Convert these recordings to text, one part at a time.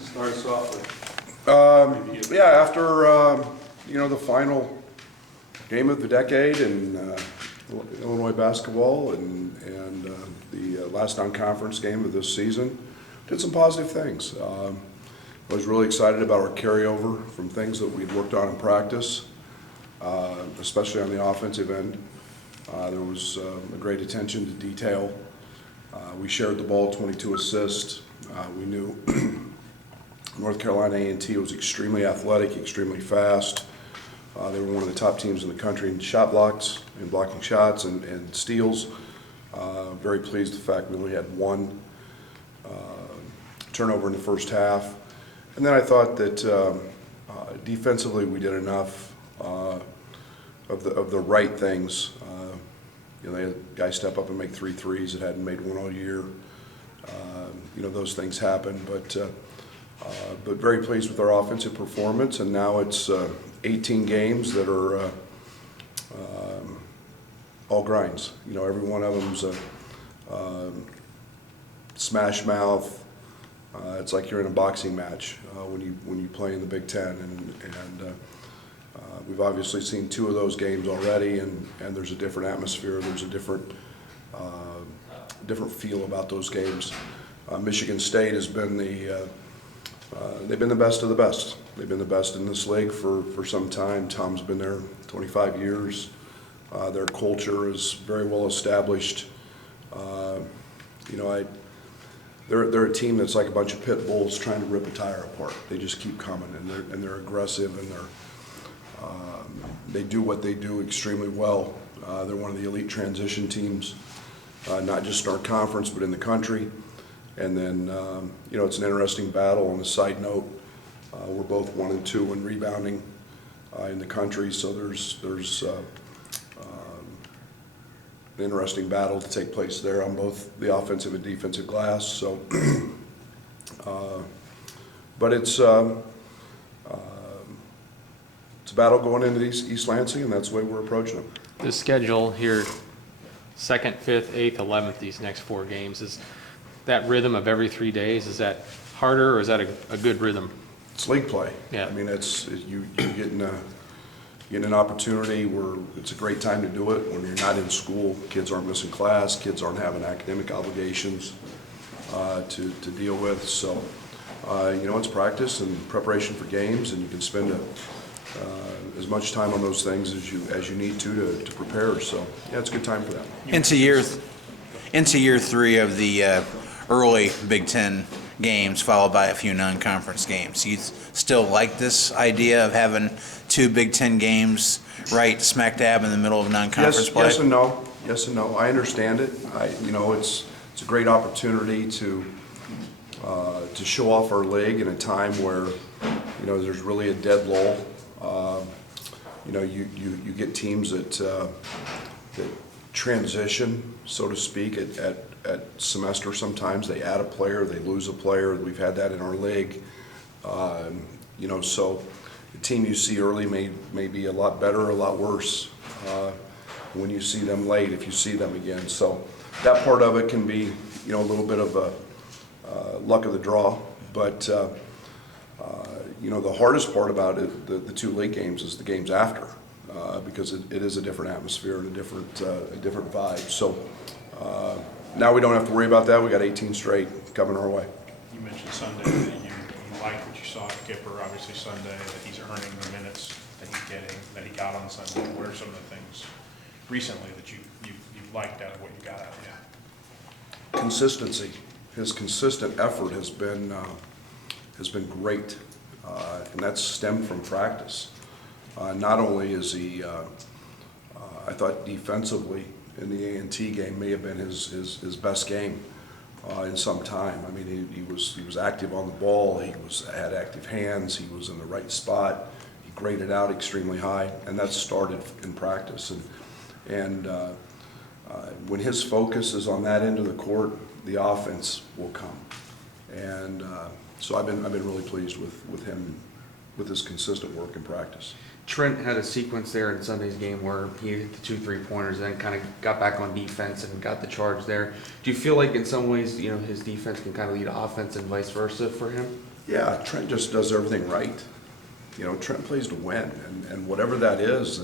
Start us off with. Yeah, after the final game of the decade in Illinois basketball and the last non-conference game of this season, did some positive things. I was really excited about our carryover from things that we'd worked on in practice, especially on the offensive end. There was a great attention to detail. We shared the ball, 22 assists. We knew North Carolina A&T was extremely athletic, extremely fast. They were one of the top teams in the country in shot blocks, in blocking shots and steals. Very pleased with the fact we only had one turnover in the first half. And then I thought that defensively we did enough of the right things. They had guys step up and make 3 threes that hadn't made one all year. Those things happen, but very pleased with our offensive performance. And now it's 18 games that are all grinds. Every one of them's a smash mouth. It's like you're in a boxing match when you play in the Big Ten, and we've obviously seen 2 of those games already, and there's a different atmosphere. There's a different feel about those games. Michigan State has been they've been the best of the best. They've been the best in this league for some time. Tom's been there 25 years. Their culture is very well established. They're a team that's like a bunch of pit bulls trying to rip a tire apart. They just keep coming, and they're aggressive, and they do what they do extremely well. They're one of the elite transition teams, not just in our conference but in the country. And then it's an interesting battle. On a side note, we're both 1 and 2 in rebounding in the country, so there's an interesting battle to take place there on both the offensive and defensive glass. So, but it's a battle going into East Lansing, and that's the way we're approaching it. The schedule here, 2nd, 5th, 8th, 11th, these next 4 games, is that rhythm of every 3 days, is that harder, or is that a good rhythm? It's league play. Yeah. I mean, you getting an opportunity where it's a great time to do it when you're not in school. Kids aren't missing class. Kids aren't having academic obligations to deal with. So, it's practice and preparation for games, and you can spend as much time on those things as you need to prepare. So, yeah, it's a good time for that. Into year 3 of the early Big Ten games, followed by a few non-conference games. You still like this idea of having 2 Big Ten games right smack dab in the middle of non-conference play? Yes and no. Yes and no. I understand it. It's a great opportunity to show off our league in a time where there's really a dead lull. You get teams that transition, so to speak, at semester. Sometimes they add a player, they lose a player. We've had that in our league. So the team you see early may be a lot better or a lot worse when you see them late, if you see them again. So that part of it can be a little bit of a luck of the draw. But the hardest part about it, the 2 league games, is the games after, because it is a different atmosphere and a different vibe. So now we don't have to worry about that. We got 18 straight coming our way. You mentioned Sunday that you like what you saw at Kipper, obviously Sunday, that he's earning the minutes that he's getting, that he got on Sunday. What are some of the things recently that you liked out of what you got out of him? Consistency. His consistent effort has been great, and that's stemmed from practice. Not only is he, I thought defensively in the A&T game may have been his best game in some time. I mean, he was active on the ball. He had active hands. He was in the right spot. He graded out extremely high, and that started in practice. And when his focus is on that end of the court, the offense will come. And so I've been really pleased with him with his consistent work and practice. Trent had a sequence there in Sunday's game where he hit the 2 3-pointers, then kind of got back on defense and got the charge there. Do you feel like in some ways, his defense can kind of lead offense and vice versa for him? Yeah, Trent just does everything right. Trent plays to win, and whatever that is,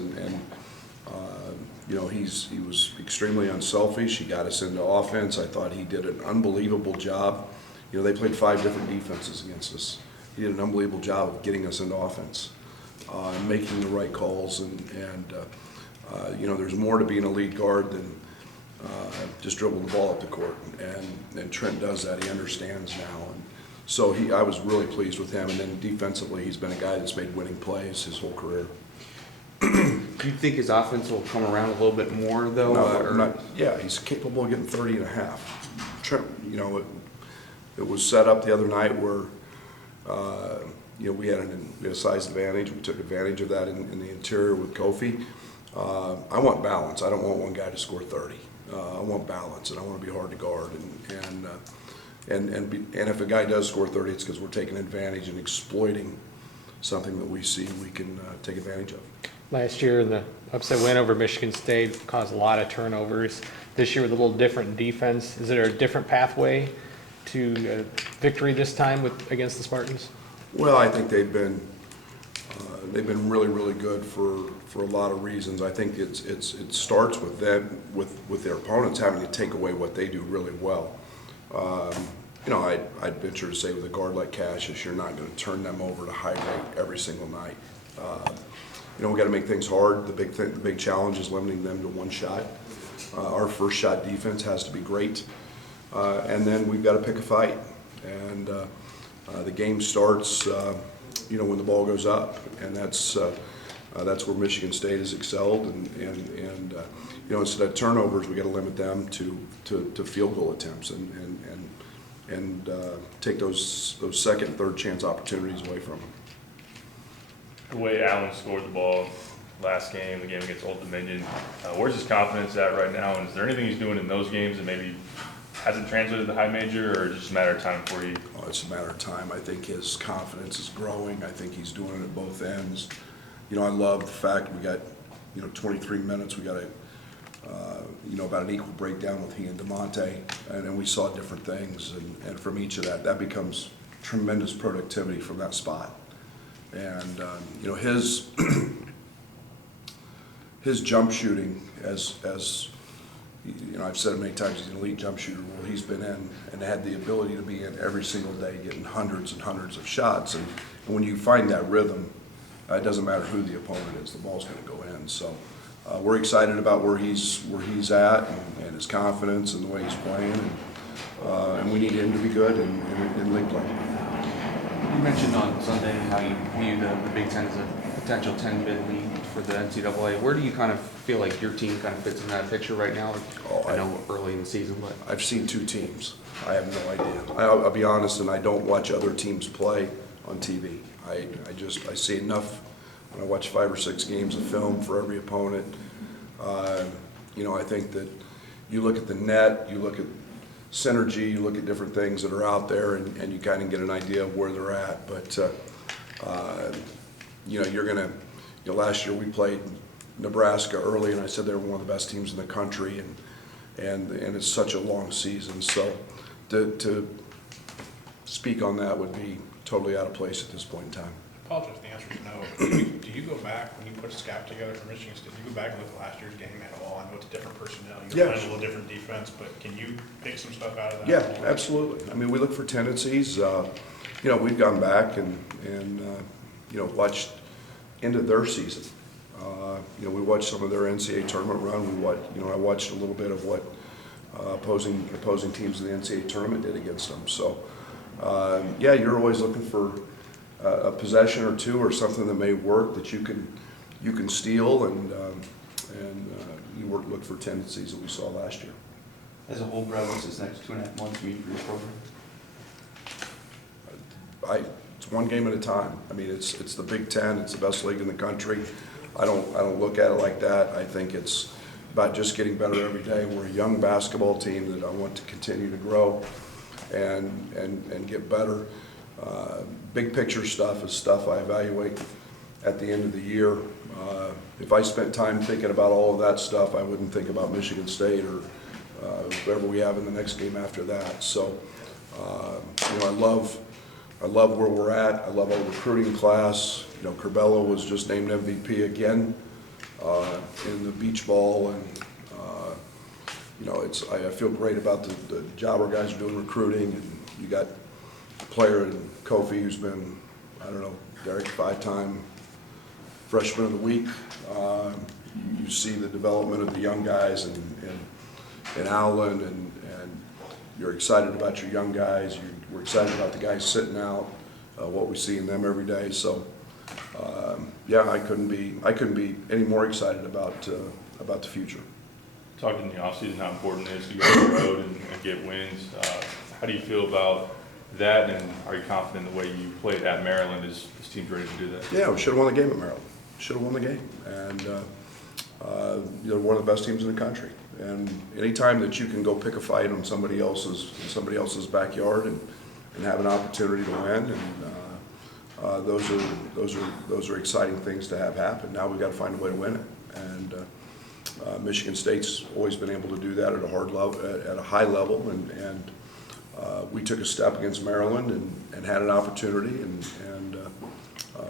he was extremely unselfish. He got us into offense. I thought he did an unbelievable job. They played 5 different defenses against us. He did an unbelievable job of getting us into offense, and making the right calls. And there's more to being a lead guard than just dribbling the ball up the court. And Trent does that. He understands now. And so I was really pleased with him. And then defensively, he's been a guy that's made winning plays his whole career. Do you think his offense will come around a little bit more, though? Yeah, he's capable of getting 30 and a half. Trent, it was set up the other night where, we had a size advantage. We took advantage of that in the interior with Kofi. I want balance. I don't want one guy to score 30. I want balance, and I want to be hard to guard. And if a guy does score 30, it's because we're taking advantage and exploiting something that we see we can take advantage of. Last year, the upset win over Michigan State caused a lot of turnovers. This year with a little different defense, is there a different pathway to victory this time against the Spartans? Well, I think they've been really, really good for a lot of reasons. I think it starts with them, with their opponents having to take away what they do really well. I'd venture to say with a guard like Cassius, you're not going to turn them over to high rate every single night. We got to make things hard. The big challenge is limiting them to one shot. Our first shot defense has to be great, and then we've got to pick a fight. And the game starts, when the ball goes up, and that's where Michigan State has excelled. And instead of turnovers, we got to limit them to field goal attempts and take those second and third chance opportunities away from them. The way Allen scored the ball last game, the game against Old Dominion, where's his confidence at right now? And is there anything he's doing in those games that maybe hasn't translated to high major, or is it just a matter of time before he? Oh, it's a matter of time. I think his confidence is growing. I think he's doing it at both ends. I love the fact we got, 23 minutes. We got about an equal breakdown with he and DeMonte, and then we saw different things. And from each of that becomes tremendous productivity from that spot. And his jump shooting, as I've said it many times, he's an elite jump shooter. Well, he's been in and had the ability to be in every single day, getting hundreds and hundreds of shots. And when you find that rhythm, it doesn't matter who the opponent is, the ball's going to go in. So we're excited about where he's at and his confidence and the way he's playing. And we need him to be good in league play. You mentioned on Sunday how you view the Big Ten as a potential 10-bid league for the NCAA. Where do you kind of feel like your team kind of fits in that picture right now? I know early in the season, but I've seen 2 teams. I have no idea. I'll be honest, and I don't watch other teams play on TV. I see enough when I watch 5 or 6 games of film for every opponent. I think that you look at the net, you look at synergy, you look at different things that are out there, and you kind of get an idea of where they're at. But you're gonna. Last year we played Nebraska early, and I said they were one of the best teams in the country, and it's such a long season. So to speak on that would be totally out of place at this point in time. I apologize if the answer is no. Do you go back, when you put a scout together for Michigan State, do you go back and look at last year's game at all? I know it's a different personnel, you're playing a little different defense, but can you pick some stuff out of that? Yeah, absolutely. I mean, we look for tendencies. We've gone back and watched into their season. We watched some of their NCAA tournament run. I watched a little bit of what opposing teams in the NCAA tournament did against them. So, you're always looking for a possession or two or something that may work that you can steal, and you look for tendencies that we saw last year. as a whole, Brad, what's this next 2.5 months mean for your program? It's one game at a time. I mean, it's the Big Ten. It's the best league in the country. I don't look at it like that. I think it's about just getting better every day. We're a young basketball team that I want to continue to grow and get better. Big picture stuff is stuff I evaluate at the end of the year. If I spent time thinking about all of that stuff, I wouldn't think about Michigan State or whoever we have in the next game after that. So, you know, I love where we're at. I love our recruiting class. You know, Curbelo was just named MVP again in the beach ball, and you know, I feel great about the job our guys are doing recruiting. And you got a player in Kofi who's been, I don't know, Derek, 5-time freshman of the week. You see the development of the young guys and Allen, and you're excited about your young guys. We're excited about the guys sitting out, what we see in them every day. So, yeah, I couldn't be any more excited about the future. Talked in the offseason how important it is to go on the road and get wins. How do you feel about that, and are you confident in the way you played at Maryland? Is this team's ready to do that? Yeah, we should have won the game at Maryland. Should have won the game, and you're one of the best teams in the country. And anytime that you can go pick a fight on somebody else's backyard and have an opportunity to win, and those are exciting things to have happen. Now we've got to find a way to win it, and Michigan State's always been able to do that at a high level, and we took a step against Maryland and had an opportunity, and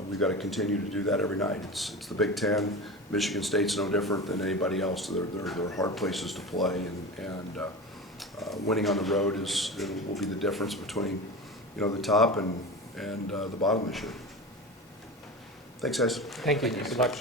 we've got to continue to do that every night. It's the Big Ten. Michigan State's no different than anybody else. They're hard places to play, and winning on the road will be the difference between, you know, the top and the bottom this year. Thanks, guys. Thank you. Good luck.